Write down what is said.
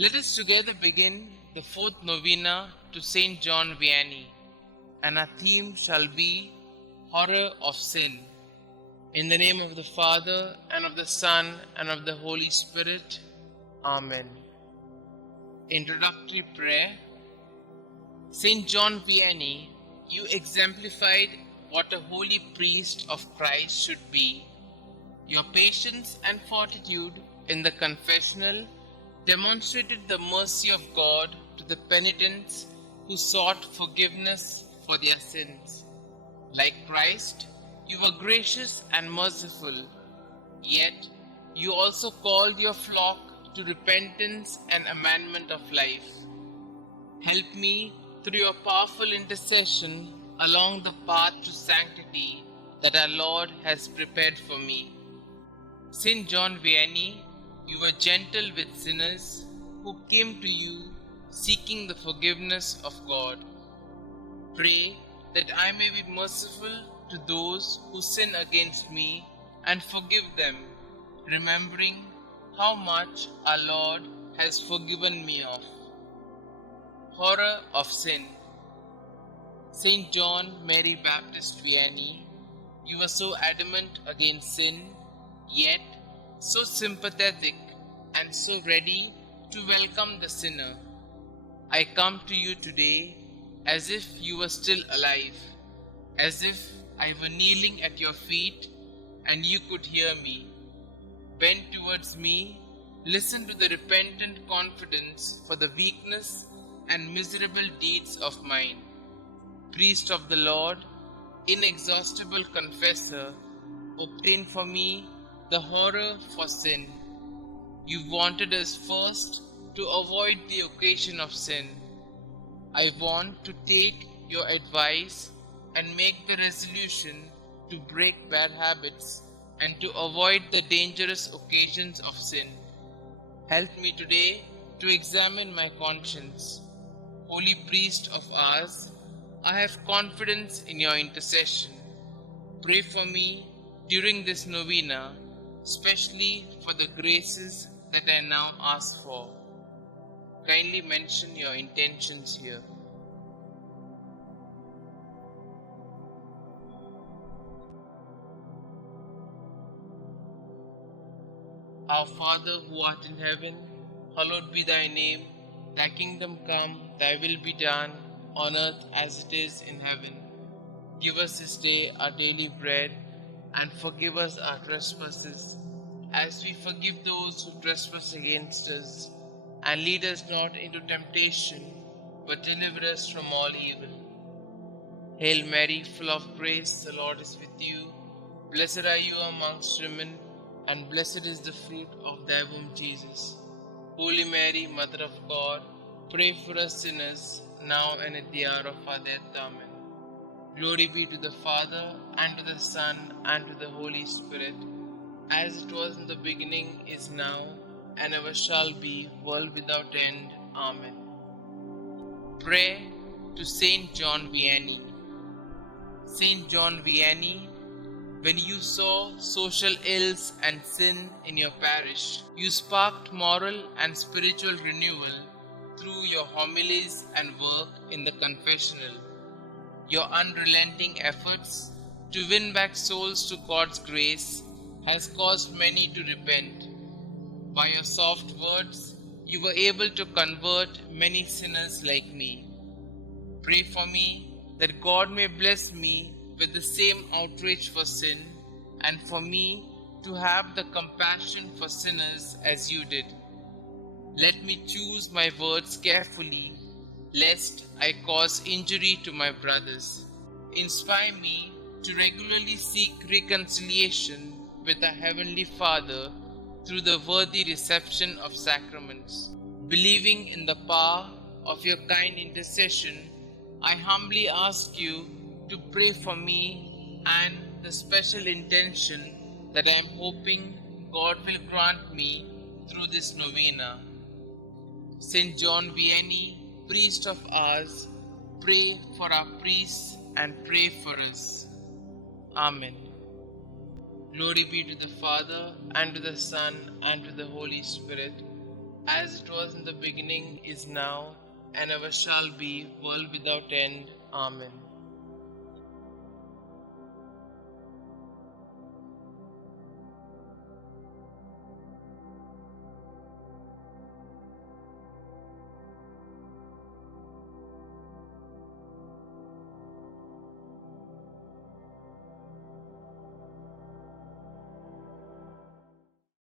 Let us together begin the fourth novena to St John Vianney, and our theme shall be Horror of Sin. In the name of the Father, and of the Son, and of the Holy Spirit. Amen. Introductory Prayer. St John Vianney, you exemplified what a holy priest of Christ should be. Your patience and fortitude in the confessional demonstrated the mercy of God to the penitents who sought forgiveness for their sins. Like Christ, you were gracious and merciful, yet you also called your flock to repentance and amendment of life. Help me through your powerful intercession along the path to sanctity that our Lord has prepared for me. St. John Vianney, you were gentle with sinners who came to you seeking the forgiveness of God. Pray that I may be merciful to those who sin against me and forgive them, remembering how much our Lord has forgiven me of. Horror of Sin. St. John Mary Vianney, you were so adamant against sin, yet so sympathetic and so ready to welcome the sinner. I come to you today as if you were still alive, as if I were kneeling at your feet and you could hear me. Bend towards me, listen to the repentant confidence for the weakness and miserable deeds of mine. Priest of the Lord, inexhaustible confessor, obtain for me the horror for sin. You wanted us first to avoid the occasion of sin. I want to take your advice and make the resolution to break bad habits and to avoid the dangerous occasions of sin. Help me today to examine my conscience. Holy priest of ours, I have confidence in your intercession. Pray for me during this novena, especially for the graces that I now ask for. Kindly mention your intentions here. Our Father who art in heaven, hallowed be thy name. Thy kingdom come, thy will be done, on earth as it is in heaven. Give us this day our daily bread, and forgive us our trespasses, as we forgive those who trespass against us. And lead us not into temptation, but deliver us from all evil. Hail Mary, full of grace, the Lord is with you. Blessed are you amongst women, and blessed is the fruit of thy womb, Jesus. Holy Mary, Mother of God, pray for us sinners, now and at the hour of our death. Amen. Glory be to the Father, and to the Son, and to the Holy Spirit, as it was in the beginning, is now, and ever shall be, world without end. Amen. Prayer to St. John Vianney. St. John Vianney, when you saw social ills and sin in your parish, you sparked moral and spiritual renewal through your homilies and work in the confessional. Your unrelenting efforts to win back souls to God's grace has caused many to repent. By your soft words, you were able to convert many sinners like me. Pray for me that God may bless me with the same outrage for sin, and for me to have the compassion for sinners as you did. Let me choose my words carefully, lest I cause injury to my brothers. Inspire me to regularly seek reconciliation with our Heavenly Father through the worthy reception of sacraments. Believing in the power of your kind intercession, I humbly ask you to pray for me and the special intention that I am hoping God will grant me through this novena. St. John Vianney, priest of ours, pray for our priests and pray for us. Amen. Glory be to the Father, and to the Son, and to the Holy Spirit, as it was in the beginning, is now, and ever shall be, world without end. Amen.